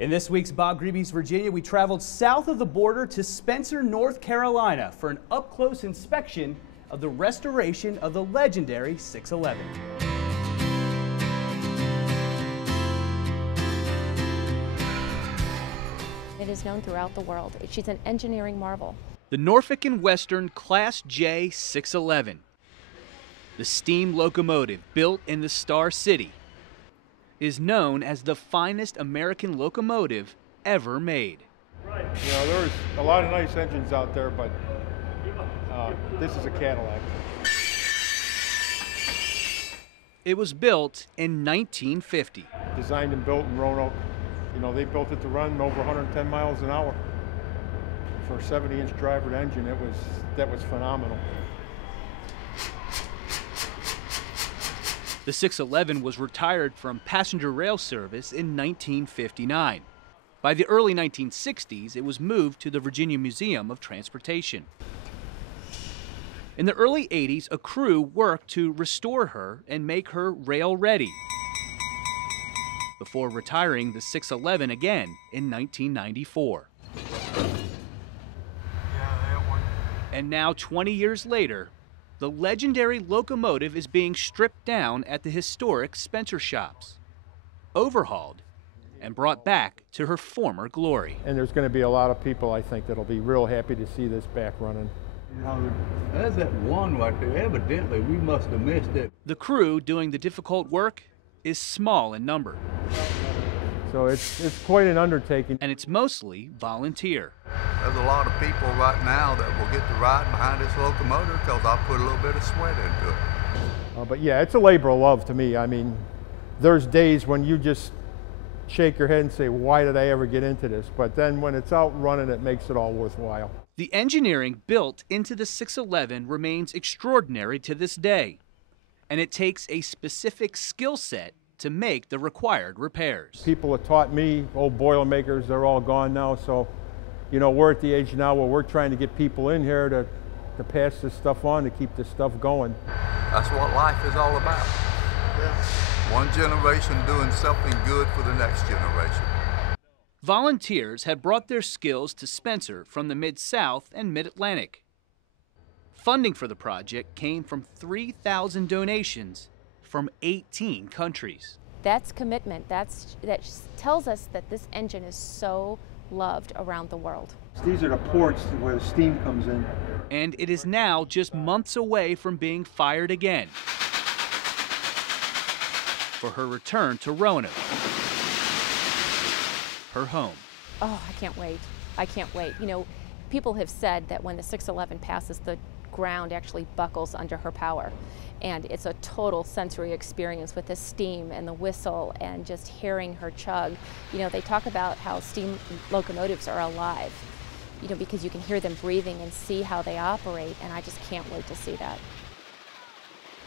In this week's Bob Grebe's Virginia, we traveled south of the border to Spencer, North Carolina for an up-close inspection of the restoration of the legendary 611. It is known throughout the world. She's an engineering marvel. The Norfolk & Western Class J 611, the steam locomotive built in the Star City, is known as the finest American locomotive ever made. You know, there's a lot of nice engines out there, but this is a Cadillac. It was built in 1950. Designed and built in Roanoke. You know, they built it to run over 110 miles an hour. For a 70-inch drivered engine, that was phenomenal. The 611 was retired from passenger rail service in 1959. By the early 1960s, it was moved to the Virginia Museum of Transportation. In the early 80s, a crew worked to restore her and make her rail ready, before retiring the 611 again in 1994. And now, 20 years later, the legendary locomotive is being stripped down at the historic Spencer shops, overhauled, and brought back to her former glory. And there's going to be a lot of people, I think, that'll be real happy to see this back running. You know, there's that one right there. Evidently, we must have missed it. The crew doing the difficult work is small in number. So it's quite an undertaking. And it's mostly volunteer. There's a lot of people right now that will get to ride behind this locomotive because I put a little bit of sweat into it. But yeah, it's a labor of love to me. I mean, there's days when you just shake your head and say, why did I ever get into this? But then when it's out running, it makes it all worthwhile. The engineering built into the 611 remains extraordinary to this day, and it takes a specific skill set to make the required repairs. People have taught me, old Boilermakers, they're all gone now, so you know, we're at the age now where we're trying to get people in here to pass this stuff on, to keep this stuff going. That's what life is all about. Yeah. One generation doing something good for the next generation. Volunteers had brought their skills to Spencer from the Mid-South and Mid-Atlantic. Funding for the project came from 3,000 donations from 18 countries. That's commitment. That tells us that this engine is so loved around the world. These are the ports where the steam comes in. And it is now just months away from being fired again for her return to Roanoke, her home. Oh, I can't wait. I can't wait. You know, people have said that when the 611 passes, the ground actually buckles under her power. And it's a total sensory experience with the steam and the whistle and just hearing her chug. You know, they talk about how steam locomotives are alive, you know, because you can hear them breathing and see how they operate, and I just can't wait to see that.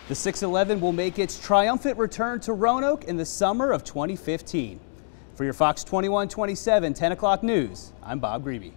The 611 will make its triumphant return to Roanoke in the summer of 2015. For your Fox 21/27 10 o'clock news, I'm Bob Grebe.